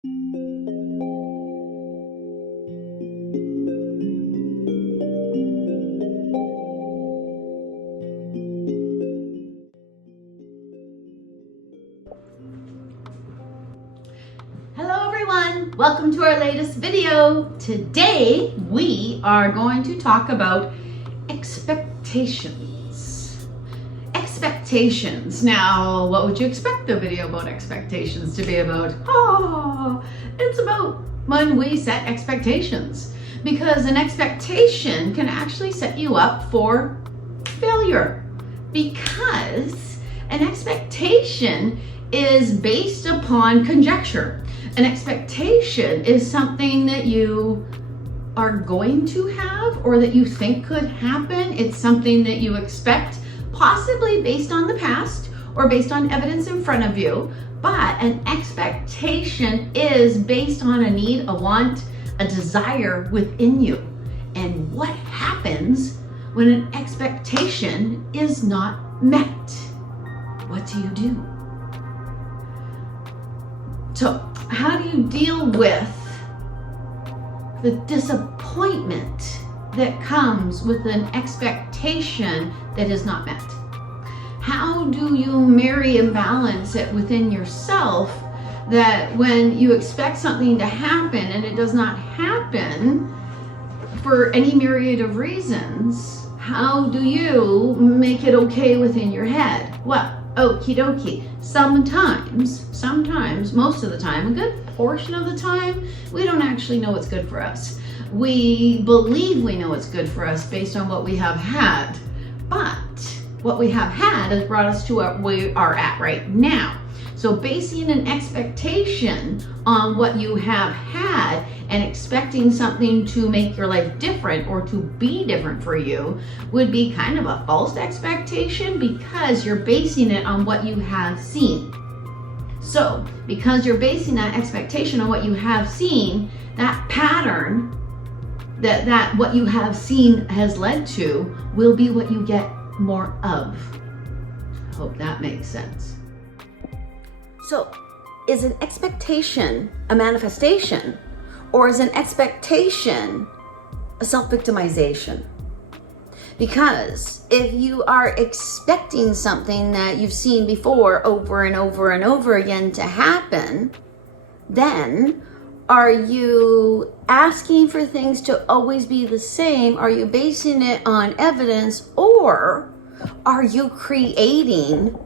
Hello everyone, welcome to our latest video. Today we are going to talk about expectations. Expectations. Now, what would you expect the video about expectations to be about? Oh, it's about when we set expectations. Because an expectation can actually set you up for failure. Because an expectation is based upon conjecture. An expectation is something that you are going to have or that you think could happen. It's something that you expect, possibly based on the past or based on evidence in front of you. But an expectation is based on a need, a want, a desire within you. And what happens when an expectation is not met? What do you do? So, how do you deal with the disappointment that comes with an expectation that is not met? How do you marry and balance it within yourself that when you expect something to happen and it does not happen for any myriad of reasons, how do you make it okay within your head? Well, okie dokie. Sometimes, most of the time, a good portion of the time, we don't actually know what's good for us. We believe we know what's good for us based on what we have had, but what we have had has brought us to where we are at right now. So basing an expectation on what you have had and expecting something to make your life different or to be different for you would be kind of a false expectation because you're basing it on what you have seen. So because you're basing that expectation on what you have seen, that pattern that what you have seen has led to will be what you get more of. Hope that makes sense. So, is an expectation a manifestation, or is an expectation a self-victimization? Because if you are expecting something that you've seen before over and over and over again to happen, then are you asking for things to always be the same? Are you basing it on evidence, or are you creating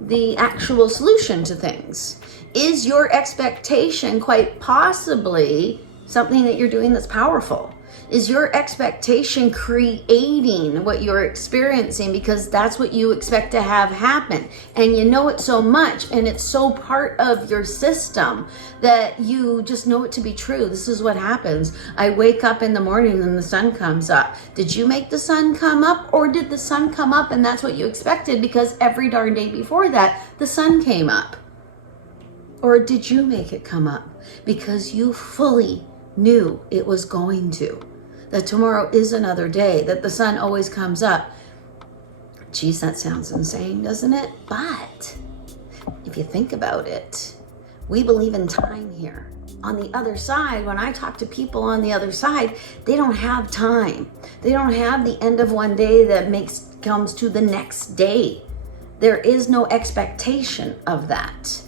the actual solution to things? Is your expectation quite possibly something that you're doing that's powerful? Is your expectation creating what you're experiencing because that's what you expect to have happen? And you know it so much and it's so part of your system that you just know it to be true. This is what happens. I wake up in the morning and the sun comes up. Did you make the sun come up, or did the sun come up and that's what you expected because every darn day before that the sun came up? Or did you make it come up because you fully knew it was going to? That tomorrow is another day, that the sun always comes up. Geez, that sounds insane, doesn't it? But if you think about it, we believe in time here. On the other side, when I talk to people on the other side, they don't have time. They don't have the end of one day that comes to the next day. There is no expectation of that.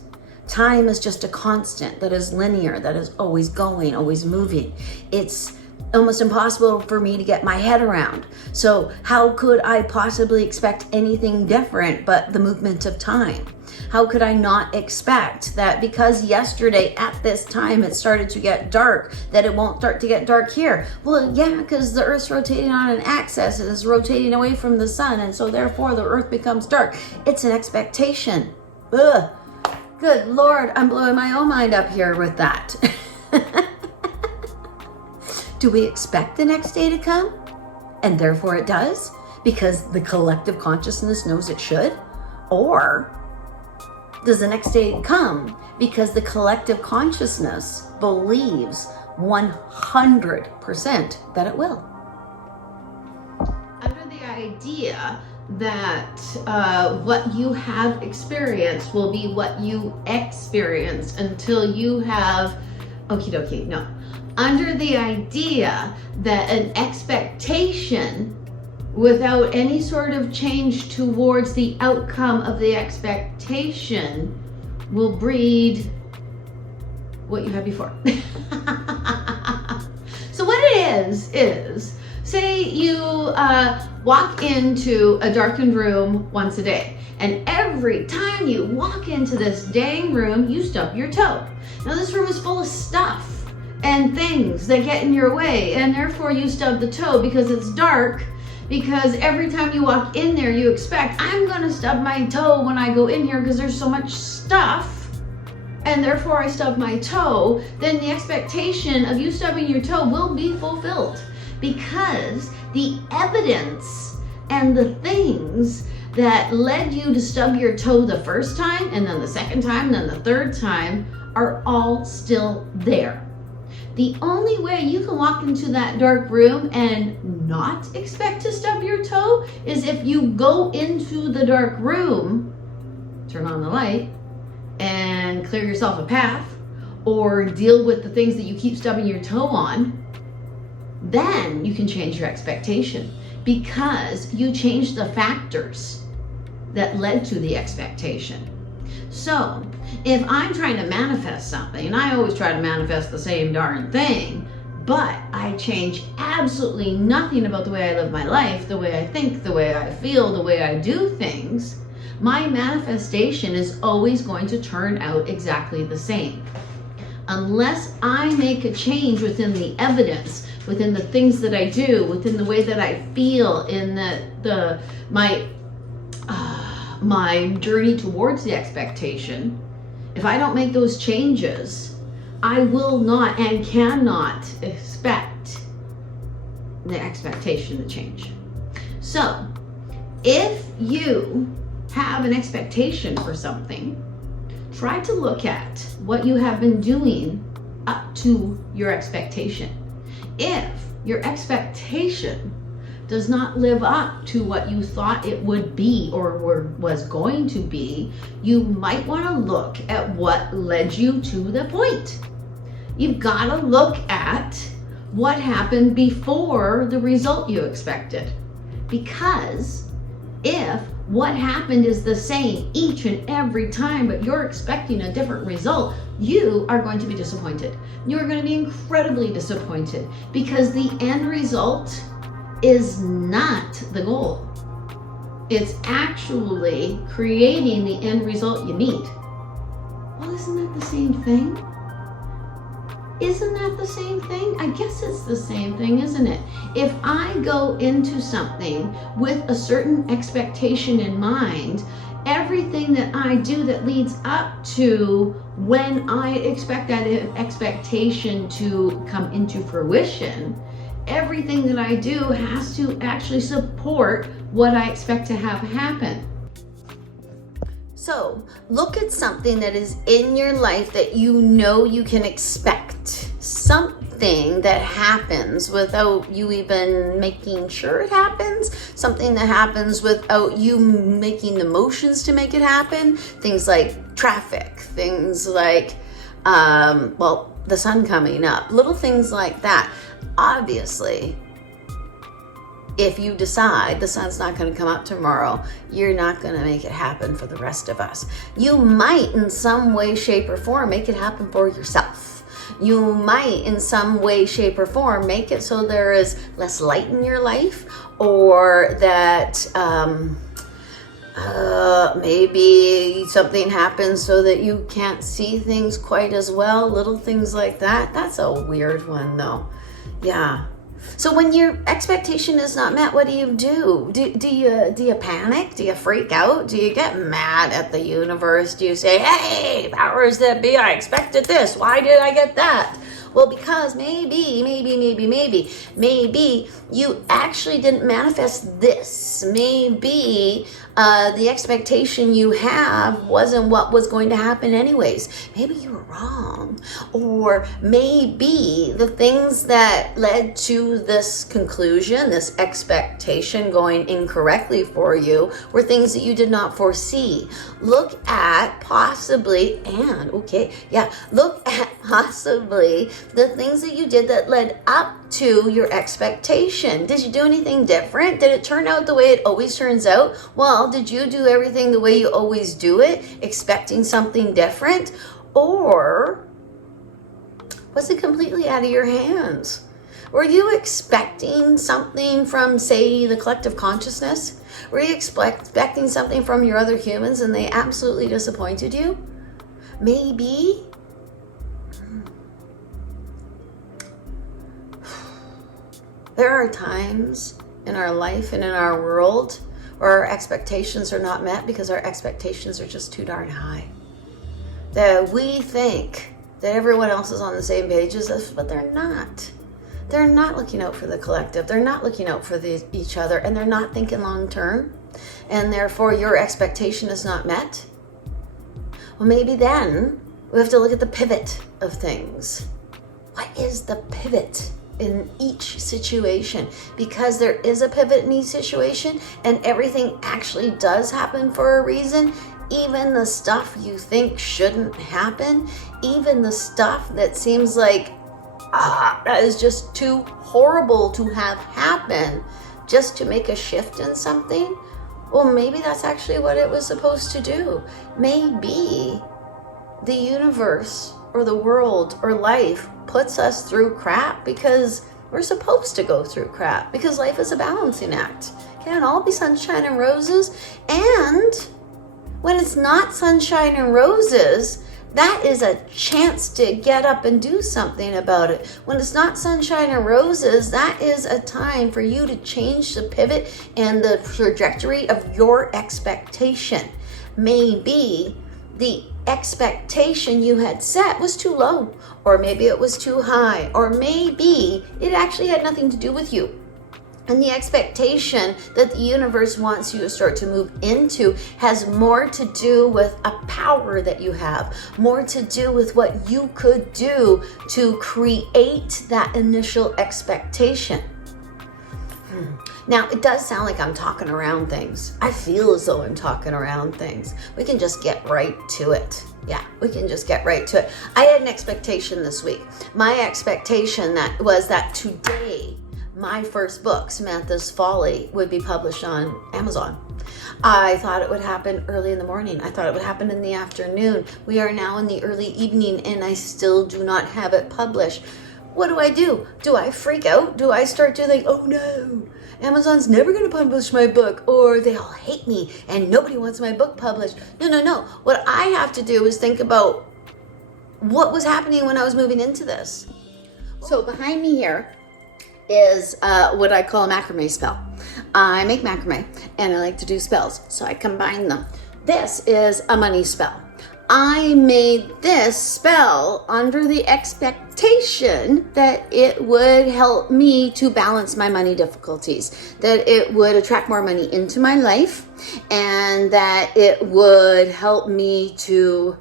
Time is just a constant that is linear, that is always going, always moving. It's almost impossible for me to get my head around. So how could I possibly expect anything different but the movement of time? How could I not expect that because yesterday at this time it started to get dark, that it won't start to get dark here? Well, yeah, because the Earth's rotating on an axis, it is rotating away from the sun, and so therefore the Earth becomes dark. It's an expectation. Ugh. Good Lord, I'm blowing my own mind up here with that. Do we expect the next day to come? And therefore it does, because the collective consciousness knows it should? Or does the next day come because the collective consciousness believes 100% that it will? Under the idea that what you have experienced will be what you experience until you have, okie dokie, no. Under the idea that an expectation without any sort of change towards the outcome of the expectation will breed what you had before. So what it is, say you walk into a darkened room once a day, and every time you walk into this dang room, you stub your toe. Now this room is full of stuff and things that get in your way, and therefore you stub the toe because it's dark, because every time you walk in there you expect, I'm gonna stub my toe when I go in here because there's so much stuff, and therefore I stub my toe. Then the expectation of you stubbing your toe will be fulfilled, because the evidence and the things that led you to stub your toe the first time, and then the second time, and then the third time, are all still there. The only way you can walk into that dark room and not expect to stub your toe is if you go into the dark room, turn on the light, and clear yourself a path, or deal with the things that you keep stubbing your toe on. Then you can change your expectation, because you changed the factors that led to the expectation. So if I'm trying to manifest something, and I always try to manifest the same darn thing, but I change absolutely nothing about the way I live my life, the way I think, the way I feel, the way I do things, my manifestation is always going to turn out exactly the same. Unless I make a change within the evidence, within the things that I do, within the way that I feel, in my journey towards the expectation, if I don't make those changes, I will not and cannot expect the expectation to change. So if you have an expectation for something, try to look at what you have been doing up to your expectation. If your expectation does not live up to what you thought it would be or was going to be, you might want to look at what led you to the point. You've got to look at what happened before the result you expected. Because if what happened is the same each and every time, but you're expecting a different result, you are going to be disappointed. You're going to be incredibly disappointed, because the end result is not the goal. It's actually creating the end result you need. Well, isn't that the same thing? Isn't that the same thing? I guess it's the same thing, isn't it? If I go into something with a certain expectation in mind, everything that I do that leads up to when I expect that expectation to come into fruition, everything that I do has to actually support what I expect to have happen. So look at something that is in your life that you know you can expect. Something that happens without you even making sure it happens. Something that happens without you making the motions to make it happen. Things like traffic, things like, the sun coming up, little things like that. Obviously, if you decide the sun's not going to come up tomorrow, you're not going to make it happen for the rest of us. You might in some way, shape, or form make it happen for yourself. You might in some way, shape, or form make it so there is less light in your life, or that maybe something happens so that you can't see things quite as well. Little things like that. That's a weird one though. Yeah. So when your expectation is not met, what do you do? Do you panic? Do you freak out? Do you get mad at the universe? Do you say, hey, powers that be, I expected this. Why did I get that? Well, because maybe you actually didn't manifest this. Maybe the expectation you have wasn't what was going to happen anyways. Maybe you were wrong. Or maybe the things that led to this conclusion, this expectation going incorrectly for you, were things that you did not foresee. Look at possibly the things that you did that led up to your expectation. Did you do anything different? Did it turn out the way it always turns out? Well, did you do everything the way you always do it, expecting something different? Or was it completely out of your hands? Were you expecting something from, say, the collective consciousness? Were you expecting something from your other humans and they absolutely disappointed you? Maybe. There are times in our life and in our world where our expectations are not met because our expectations are just too darn high. That we think that everyone else is on the same page as us, but they're not. They're not looking out for the collective. They're not looking out for each other, and they're not thinking long term. And therefore, your expectation is not met. Well, maybe then we have to look at the pivot of things. What is the pivot in each situation? Because there is a pivot in each situation, and everything actually does happen for a reason. Even the stuff you think shouldn't happen, even the stuff that seems like, that is just too horrible to have happen just to make a shift in something. Well, maybe that's actually what it was supposed to do. Maybe the universe or the world or life puts us through crap because we're supposed to go through crap, because life is a balancing act. It can't all be sunshine and roses. And when it's not sunshine and roses, that is a chance to get up and do something about it. When it's not sunshine and roses, that is a time for you to change the pivot and the trajectory of your expectation. Maybe the expectation you had set was too low, or maybe it was too high, or maybe it actually had nothing to do with you. And the expectation that the universe wants you to start to move into has more to do with a power that you have, more to do with what you could do to create that initial expectation. Now, it does sound like I'm talking around things. I feel as though I'm talking around things. We can just get right to it. Yeah, we can just get right to it. I had an expectation this week. My expectation was that today, my first book, Samantha's Folly, would be published on Amazon. I thought it would happen early in the morning. I thought it would happen in the afternoon. We are now in the early evening and I still do not have it published. What do? Do I freak out? Do I start to think, oh no, Amazon's never going to publish my book, or they all hate me and nobody wants my book published? No. What I have to do is think about what was happening when I was moving into this. So behind me here is what I call a macrame spell. I make macrame and I like to do spells, so I combine them. This is a money spell. I made this spell under the expectation that it would help me to balance my money difficulties, that it would attract more money into my life, and that it would help me to,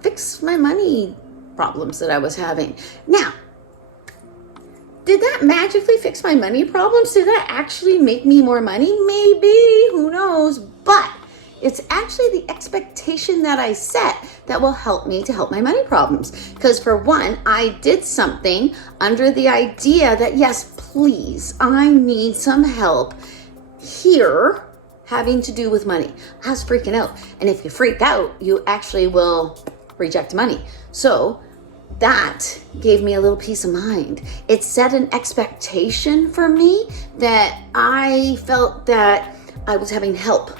fix my money problems that I was having. Now, did that magically fix my money problems? Did that actually make me more money? Maybe, who knows? But it's actually the expectation that I set that will help me to help my money problems. Because for one, I did something under the idea that, yes, please, I need some help here having to do with money. I was freaking out. And if you freak out, you actually will reject money. So that gave me a little peace of mind. It set an expectation for me that I felt that I was having help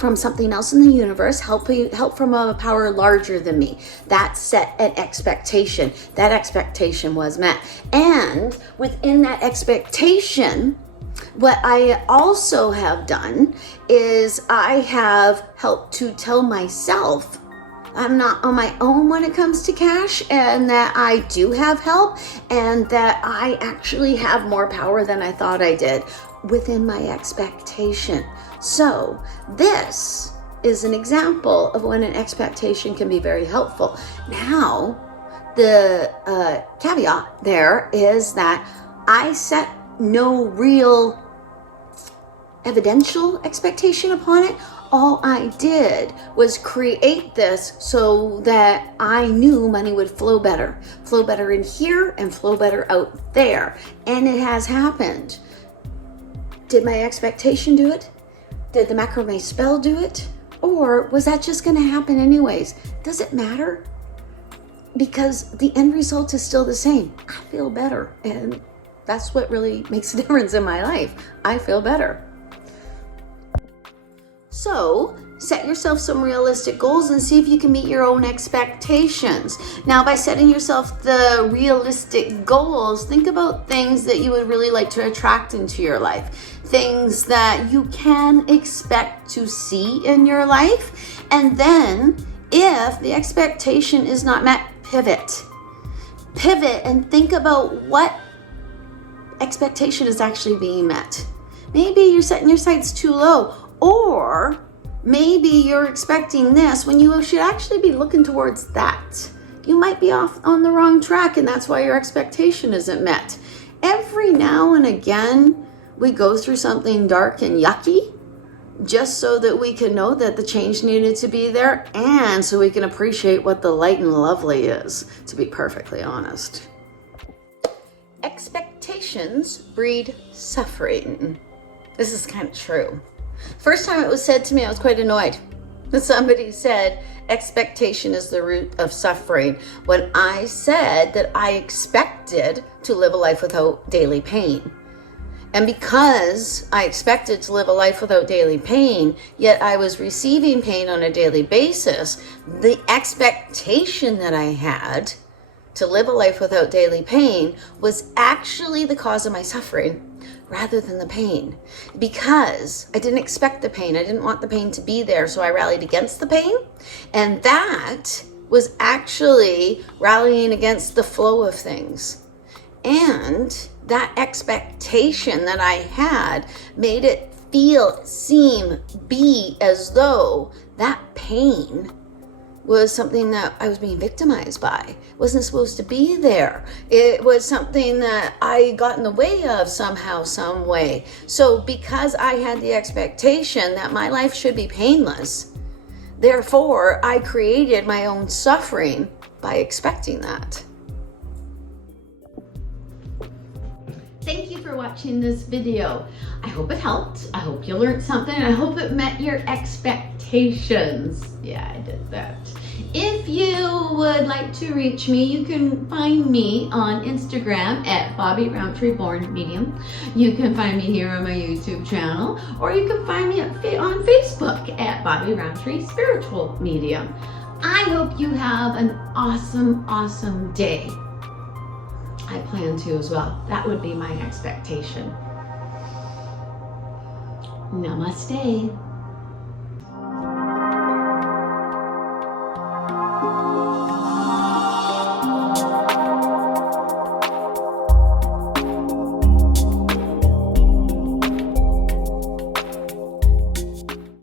from something else in the universe, help from a power larger than me. That set an expectation. That expectation was met. And within that expectation, what I also have done is I have helped to tell myself I'm not on my own when it comes to cash, and that I do have help, and that I actually have more power than I thought I did within my expectation. So this is an example of when an expectation can be very helpful. Now, the caveat there is that I set no real evidential expectation upon it. All I did was create this so that I knew money would flow better in here and flow better out there. And it has happened. Did my expectation do it? Did the macrame spell do it? Or was that just going to happen anyways? Does it matter? Because the end result is still the same. I feel better. And that's what really makes a difference in my life. I feel better. So, set yourself some realistic goals and see if you can meet your own expectations. Now, by setting yourself the realistic goals, think about things that you would really like to attract into your life. Things that you can expect to see in your life. And then, if the expectation is not met, pivot. Pivot and think about what expectation is actually being met. Maybe you're setting your sights too low. Or maybe you're expecting this when you should actually be looking towards that. You might be off on the wrong track, and that's why your expectation isn't met. Every now and again, we go through something dark and yucky just so that we can know that the change needed to be there, and so we can appreciate what the light and lovely is, to be perfectly honest. Expectations breed suffering. This is kind of true. First time it was said to me, I was quite annoyed. Somebody said, expectation is the root of suffering. When I said that I expected to live a life without daily pain. And because I expected to live a life without daily pain, yet I was receiving pain on a daily basis, the expectation that I had to live a life without daily pain was actually the cause of my suffering rather than the pain. Because I didn't expect the pain. I didn't want the pain to be there, so I rallied against the pain. And that was actually rallying against the flow of things. And that expectation that I had made it seem, be as though that pain was something that I was being victimized by. It wasn't supposed to be there. It was something that I got in the way of somehow, some way. So because I had the expectation that my life should be painless, therefore I created my own suffering by expecting that. Thank you for watching this video. I hope it helped. I hope you learned something. I hope it met your expectations. Yeah, I did that. If you would like to reach me, you can find me on Instagram at Bobby Roundtree Born Medium. You can find me here on my YouTube channel, or you can find me on Facebook at Bobby Roundtree Spiritual Medium. I hope you have an awesome, awesome day. I plan to as well. That would be my expectation. Namaste.